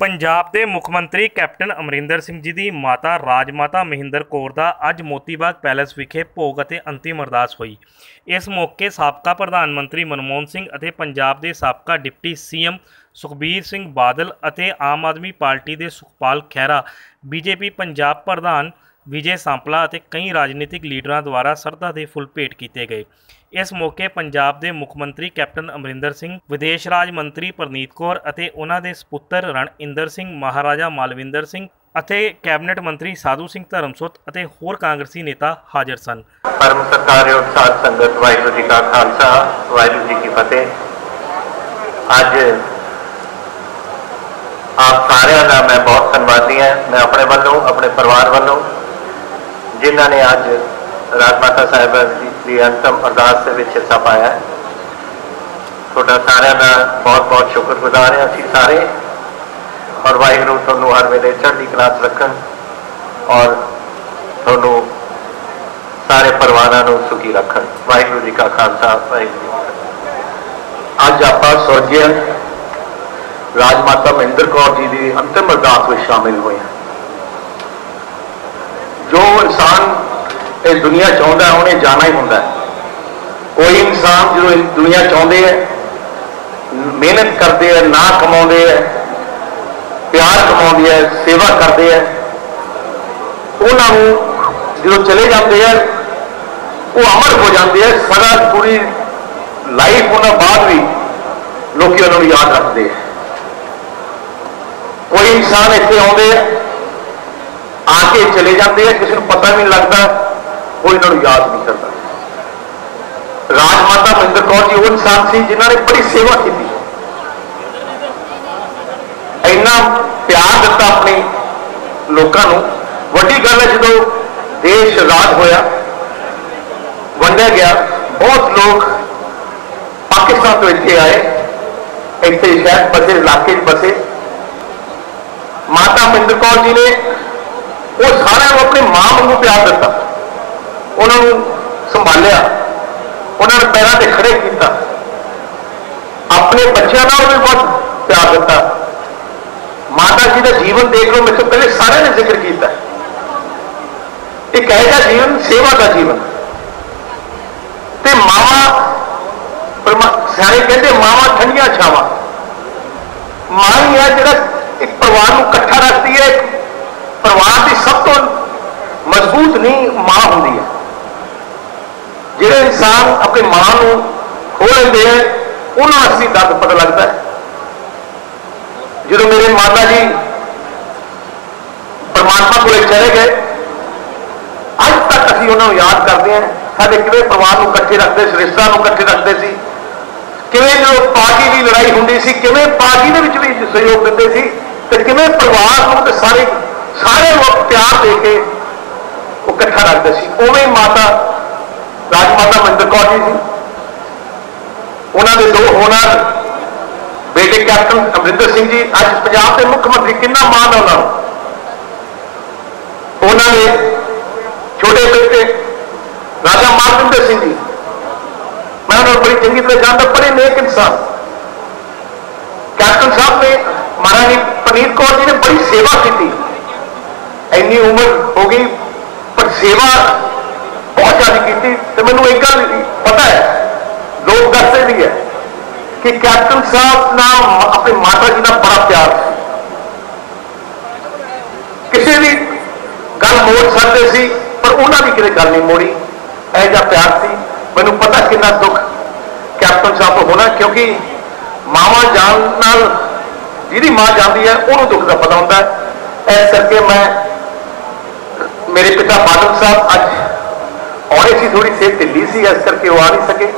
ਪੰਜਾਬ ਦੇ ਮੁੱਖ ਮੰਤਰੀ ਕੈਪਟਨ ਅਮਰਿੰਦਰ ਸਿੰਘ ਜੀ ਦੀ ਮਾਤਾ ਰਾਜਮਾਤਾ ਮਹਿੰਦਰ ਕੌਰ ਦਾ ਅੱਜ ਮੋਤੀਬਾਗ ਪੈਲੇਸ ਵਿਖੇ ਭੋਗ ਅਤੇ ਅੰਤਿਮ ਅਰਦਾਸ ਹੋਈ। ਇਸ ਮੌਕੇ ਸਾਬਕਾ ਪ੍ਰਧਾਨ ਮੰਤਰੀ ਮਨਮੋਹਨ ਸਿੰਘ ਅਤੇ ਪੰਜਾਬ ਦੇ ਸਾਬਕਾ ਡਿਪਟੀ ਸੀਐਮ ਸੁਖਬੀਰ ਸਿੰਘ ਬਾਦਲ ਅਤੇ ਆਮ ਆਦਮੀ ਪਾਰਟੀ ਦੇ ਸੁਖਪਾਲ ਖਹਿਰਾ, ਬੀਜੇਪੀ ਪੰਜਾਬ ਪ੍ਰਧਾਨ ਵਿਜੇ ਸਾਂਪਲਾ ਅਤੇ ਕਈ ਰਾਜਨੀਤਿਕ ਲੀਡਰਾਂ ਦੁਆਰਾ ਸਰਧਾ ਦੇ ਫੁੱਲ ਭੇਟ ਕੀਤੇ ਗਏ। ਇਸ ਮੌਕੇ ਪੰਜਾਬ ਦੇ ਮੁੱਖ ਮੰਤਰੀ ਕੈਪਟਨ ਅਮਰਿੰਦਰ ਸਿੰਘ, ਵਿਦੇਸ਼ ਰਾਜ ਮੰਤਰੀ ਪ੍ਰਨੀਤ ਕੌਰ ਅਤੇ ਉਹਨਾਂ ਦੇ ਸੁਪੁੱਤਰ ਰਣਇੰਦਰ ਸਿੰਘ, ਮਹਾਰਾਜਾ ਮਾਲਵਿੰਦਰ ਸਿੰਘ ਅਤੇ ਕੈਬਨਿਟ ਮੰਤਰੀ ਸਾਧੂ ਸਿੰਘ ਧਰਮਸੋਤ ਅਤੇ ਹੋਰ ਕਾਂਗਰਸੀ ਨੇਤਾ ਹਾਜ਼ਰ ਸਨ। ਪਰਮ ਸਤਿਕਾਰਯੋਗ ਸਾਧ ਸੰਗਤ, ਵਾਹਿਗੁਰੂ ਜੀ ਕਾ ਖਾਲਸਾ, ਵਾਹਿਗੁਰੂ ਜੀ ਕੀ ਫਤਿਹ। ਅੱਜ ਆਪ ਸਾਰਿਆਂ ਦਾ ਮੈਂ ਬਹੁਤ ਧੰਨਵਾਦੀ ਹਾਂ। ਮੈਂ ਆਪਣੇ ਵੱਲੋਂ, ਆਪਣੇ ਪਰਿਵਾਰ ਵੱਲੋਂ, ਜਿਨ੍ਹਾਂ ਨੇ ਅੱਜ ਰਾਜ ਮਾਤਾ ਸਾਹਿਬਾ ਜੀ ਦੀ ਅੰਤਮ ਅਰਦਾਸ ਦੇ ਵਿੱਚ ਹਿੱਸਾ ਪਾਇਆ ਹੈ। ਤੁਹਾਡਾ ਸਾਰਿਆਂ ਦਾ ਬਹੁਤ ਬਹੁਤ ਸ਼ੁਕਰਗੁਜ਼ਾਰ ਹਾਂ ਅਸੀਂ ਸਾਰੇ। ਔਰ ਵਾਹਿਗੁਰੂ ਤੁਹਾਨੂੰ ਹਰ ਵੇਲੇ ਚੜ੍ਹਦੀ ਕਲਾ ਰੱਖਣ ਔਰ ਤੁਹਾਨੂੰ ਸਾਰੇ ਪਰਿਵਾਰਾਂ ਨੂੰ ਸੁਖੀ ਰੱਖਣ। ਵਾਹਿਗੁਰੂ ਜੀ ਕਾ ਖਾਲਸਾ, ਵਾਹਿਗੁਰੂ ਜੀ ਅੱਜ ਆਪਾਂ ਸਵਰਗੀ ਰਾਜ ਮਾਤਾ ਮਹਿੰਦਰ ਕੌਰ ਜੀ ਦੀ ਅੰਤਿਮ ਅਰਦਾਸ ਵਿੱਚ ਸ਼ਾਮਿਲ ਹੋਏ ਹਾਂ। ਜੋ ਇਨਸਾਨ ਇਹ ਦੁਨੀਆ ਚਾਹੁੰਦਾ ਉਹਨੇ ਜਾਣਾ ਹੀ ਹੁੰਦਾ ਕੋਈ ਇਨਸਾਨ ਜਦੋਂ ਇਸ ਦੁਨੀਆ ਚਾਹੁੰਦੇ ਹੈ, ਮਿਹਨਤ ਕਰਦੇ ਹੈ, ਨਾ ਕਮਾਉਂਦੇ ਹੈ, ਪਿਆਰ ਕਮਾਉਂਦੇ ਹੈ, ਸੇਵਾ ਕਰਦੇ ਹੈ, ਉਹਨਾਂ ਨੂੰ ਜਦੋਂ ਚਲੇ ਜਾਂਦੇ ਹੈ, ਉਹ ਅਮਰ ਹੋ ਜਾਂਦੇ ਹੈ, ਸਦਾ ਪੂਰੀ ਲਾਈਫ ਉਹਨਾਂ ਬਾਅਦ ਵੀ ਲੋਕੀ ਉਹਨਾਂ ਨੂੰ ਯਾਦ ਰੱਖਦੇ ਹੈ। ਕੋਈ ਇਨਸਾਨ ਇੱਥੇ ਆਉਂਦੇ ਆ ਆ ਕੇ ਚਲੇ ਜਾਂਦੇ ਆ ਕਿਸੇ ਨੂੰ ਪਤਾ ਵੀ ਨਹੀਂ ਲੱਗਦਾ ਕੋਈ ਇਹਨਾਂ ਨੂੰ ਯਾਦ ਨਹੀਂ ਕਰਦਾ। ਰਾਜ ਮਾਤਾ ਮਹਿੰਦਰ ਕੌਰ ਜੀ ਉਹ ਇਨਸਾਨ ਸੀ ਜਿਨ੍ਹਾਂ ਨੇ ਬੜੀ ਸੇਵਾ ਕੀਤੀ। ਇੰਨਾ ਪਿਆਰ ਦਿੱਤਾ ਆਪਣੇ ਲੋਕਾਂ ਨੂੰ। ਵੱਡੀ ਗੱਲ ਹੈ ਜਦੋਂ ਦੇਸ਼ ਆਜ਼ਾਦ ਹੋਇਆ, ਵੰਡਿਆ ਗਿਆ, ਬਹੁਤ ਲੋਕ ਪਾਕਿਸਤਾਨ ਤੋਂ ਇੱਥੇ ਆਏ। ਇੱਥੇ ਸ਼ਹਿਰ ਬਸੇ, ਇਲਾਕੇ 'ਚ ਬਸੇ। ਮਾਤਾ ਮਹਿੰਦਰ ਕੌਰ ਜੀ ਨੇ ਉਹ ਸਾਰਿਆਂ ਨੂੰ ਆਪਣੇ ਮਾਂ ਵਾਂਗੂ ਪਿਆਰ ਦਿੱਤਾ। ਉਹਨਾਂ ਨੂੰ ਸੰਭਾਲਿਆ। ਉਹਨਾਂ ਨੂੰ ਪੈਰਾਂ ਤੇ ਖੜੇ ਕੀਤਾ। ਆਪਣੇ ਬੱਚਿਆਂ ਨਾਲ ਵੀ ਬਹੁਤ ਪਿਆਰ ਦਿੱਤਾ। ਮਾਤਾ ਜੀ ਦਾ ਜੀਵਨ ਦੇਖ ਲਓ, ਮੇਰੇ ਤੋਂ ਪਹਿਲੇ ਸਾਰਿਆਂ ਨੇ ਜ਼ਿਕਰ ਕੀਤਾ। ਇੱਕ ਐਸਾ ਜੀਵਨ, ਸੇਵਾ ਦਾ ਜੀਵਨ। ਤੇ ਮਾਵਾ ਸਾਰੇ ਕਹਿੰਦੇ ਮਾਵਾ ਠੰਡੀਆਂ ਛਾਵਾਂ। ਮਾਂ ਹੀ ਹੈ ਜਿਹੜਾ ਇੱਕ ਪਰਿਵਾਰ ਨੂੰ ਇਕੱਠਾ ਰੱਖਦੀ ਹੈ ਪਰਿਵਾਰ ਦੀ ਸਭ ਤੋਂ ਮਜ਼ਬੂਤ ਨਹੀਂ ਮਾਂ ਹੁੰਦੀ ਹੈ। ਜਿਹੜੇ ਇਨਸਾਨ ਆਪਣੀ ਮਾਂ ਨੂੰ ਖੋ ਲੈਂਦੇ ਹੈ ਉਹਨਾਂ ਅਸਲੀ ਦਰਦ ਪਤਾ ਲੱਗਦਾ ਹੈ। ਜਦੋਂ ਮੇਰੇ ਮਾਤਾ ਜੀ ਪਰਮਾਤਮਾ ਕੋਲੇ ਚਲੇ ਗਏ, ਅੱਜ ਤੱਕ ਅਸੀਂ ਉਹਨਾਂ ਨੂੰ ਯਾਦ ਕਰਦੇ ਹਾਂ, ਸਾਡੇ ਕਿਵੇਂ ਪਰਿਵਾਰ ਨੂੰ ਇਕੱਠੇ ਰੱਖਦੇ ਸੀ ਰਿਸ਼ਤਾ ਨੂੰ ਇਕੱਠੇ ਰੱਖਦੇ ਸੀ, ਕਿਵੇਂ ਜੋ ਪਾਰਟੀ ਦੀ ਲੜਾਈ ਹੁੰਦੀ ਸੀ, ਕਿਵੇਂ ਪਾਰਟੀ ਦੇ ਵਿੱਚ ਵੀ ਸਹਿਯੋਗ ਦਿੰਦੇ ਸੀ, ਤੇ ਕਿਵੇਂ ਪਰਿਵਾਰ ਨੂੰ ਤੇ ਸਾਰੇ ਸਾਰੇ ਲੋਕ ਪਿਆਰ ਦੇ ਕੇ ਉਹ ਇਕੱਠਾ ਰੱਖਦੇ ਸੀ। ਉਵੇਂ ਮਾਤਾ ਰਾਜ ਮਾਤਾ ਮਹਿੰਦਰ ਕੌਰ ਜੀ ਸੀ। ਉਹਨਾਂ ਦੇ ਦੋ ਹੋਣਾਰ ਬੇਟੇ ਕੈਪਟਨ ਅਮਰਿੰਦਰ ਸਿੰਘ ਜੀ, ਅੱਜ ਪੰਜਾਬ ਦੇ ਮੁੱਖ ਮੰਤਰੀ ਕਿੰਨਾ ਮਾਣ ਹੈ ਉਹਨਾਂ ਨੂੰ। ਉਹਨਾਂ ਨੇ ਛੋਟੇ ਬੇਟੇ ਰਾਜਾ ਮਾਰਕੰਦਰ ਸਿੰਘ ਜੀ, ਮੈਂ ਉਹਨਾਂ ਨੂੰ ਬੜੀ ਚੰਗੀ ਤਰ੍ਹਾਂ ਜਾਣਦਾ, ਬੜੇ ਨੇਕ ਇਨਸਾਨ। ਕੈਪਟਨ ਸਾਹਿਬ ਨੇ ਮਹਾਰਾਣੀ ਪਨੀਤ ਕੌਰ ਜੀ ਨੇ ਬੜੀ ਸੇਵਾ ਕੀਤੀ। ਇੰਨੀ ਉਮਰ ਹੋ ਗਈ, ਪਰ ਸੇਵਾ ਬਹੁਤ ਜ਼ਿਆਦਾ ਕੀਤੀ ਤੇ ਮੈਨੂੰ ਇੱਕ ਗੱਲ ਪਤਾ ਹੈ ਲੋਕ ਦੱਸਦੇ ਵੀ ਹੈ ਕਿ ਕੈਪਟਨ ਸਾਹਿਬ ਨਾਲ ਆਪਣੇ ਮਾਤਾ ਜੀ ਦਾ ਬੜਾ ਪਿਆਰ ਸੀ। ਕਿਸੇ ਵੀ ਗੱਲ ਮੋੜ ਸਕਦੇ ਸੀ, ਪਰ ਉਹਨਾਂ ਦੀ ਕਿਤੇ ਗੱਲ ਨਹੀਂ ਮੋੜੀ। ਇਹ ਜਿਹਾ ਪਿਆਰ ਸੀ। ਮੈਨੂੰ ਪਤਾ ਕਿੰਨਾ ਦੁੱਖ ਕੈਪਟਨ ਸਾਹਿਬ ਤੋਂ ਹੋਣਾ, ਕਿਉਂਕਿ ਮਾਵਾ ਜਾਨ ਨਾਲ ਜਿਹਦੀ ਮਾਂ ਜਾਂਦੀ ਹੈ, ਉਹਨੂੰ ਦੁੱਖ ਦਾ ਪਤਾ ਹੁੰਦਾ ਹੈ। ਇਸ ਕਰਕੇ ਮੈਂ ਮੇਰੇ ਪਿਤਾ ਬਾਦਲ ਸਾਹਿਬ ਅੱਜ ਔਰੇ ਸੀ ਥੋੜੀ ਸਿਹਤ ਢਿੱਲੀ ਸੀ, ਇਸ ਕਰਕੇ ਉਹ ਆ ਨਹੀਂ ਸਕੇ।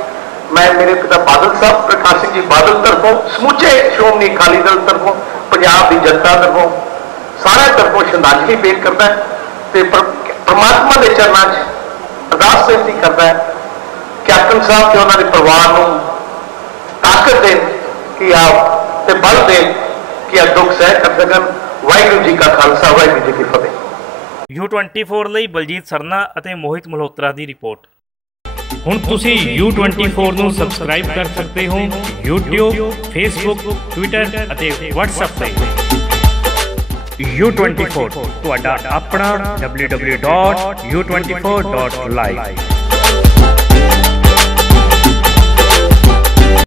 ਮੈਂ ਮੇਰੇ ਪਿਤਾ ਬਾਦਲ ਸਾਹਿਬ, ਪ੍ਰਕਾਸ਼ ਸਿੰਘ ਜੀ ਬਾਦਲ ਤਰਫੋਂ, ਸਮੁੱਚੇ ਸ਼੍ਰੋਮਣੀ ਅਕਾਲੀ ਦਲ ਤਰਫੋਂ, ਪੰਜਾਬ ਦੀ ਜਨਤਾ ਤਰਫੋਂ, ਸਾਰਿਆਂ ਤਰਫੋਂ ਸ਼ਰਧਾਂਜਲੀ ਪੇਸ਼ ਕਰਦਾ ਤੇ ਪ੍ਰਮਾਤਮਾ ਦੇ ਚਰਨਾਂ 'ਚ ਅਰਦਾਸ ਬੇਨਤੀ ਕਰਦਾ ਕੈਪਟਨ ਸਾਹਿਬ ਤੇ ਉਹਨਾਂ ਦੇ ਪਰਿਵਾਰ ਨੂੰ ਤਾਕਤ ਦੇਣ, ਕਿ ਆਪ ਤੇ ਬਲ ਦੇਣ ਕਿ ਇਹ ਦੁੱਖ ਸਹਿ ਕਰ ਸਕਣ। ਵਾਹਿਗੁਰੂ ਜੀ ਕਾ ਖਾਲਸਾ, ਵਾਹਿਗੁਰੂ ਜੀ ਕੀ ਫਤਿਹ। U24 ਲਈ ਬਲਜੀਤ ਸਰਨਾ ਅਤੇ ਮੋਹਿਤ ਮਲਹੋਤਰਾ ਦੀ ਰਿਪੋਰਟ। ਹੁਣ ਤੁਸੀਂ U24 ਨੂੰ ਸਬਸਕ੍ਰਾਈਬ ਕਰ ਸਕਦੇ ਹੋ YouTube Facebook Twitter ਅਤੇ WhatsApp ਤੇ U24 ਤੁਹਾਡਾ ਆਪਣਾ www.u24.live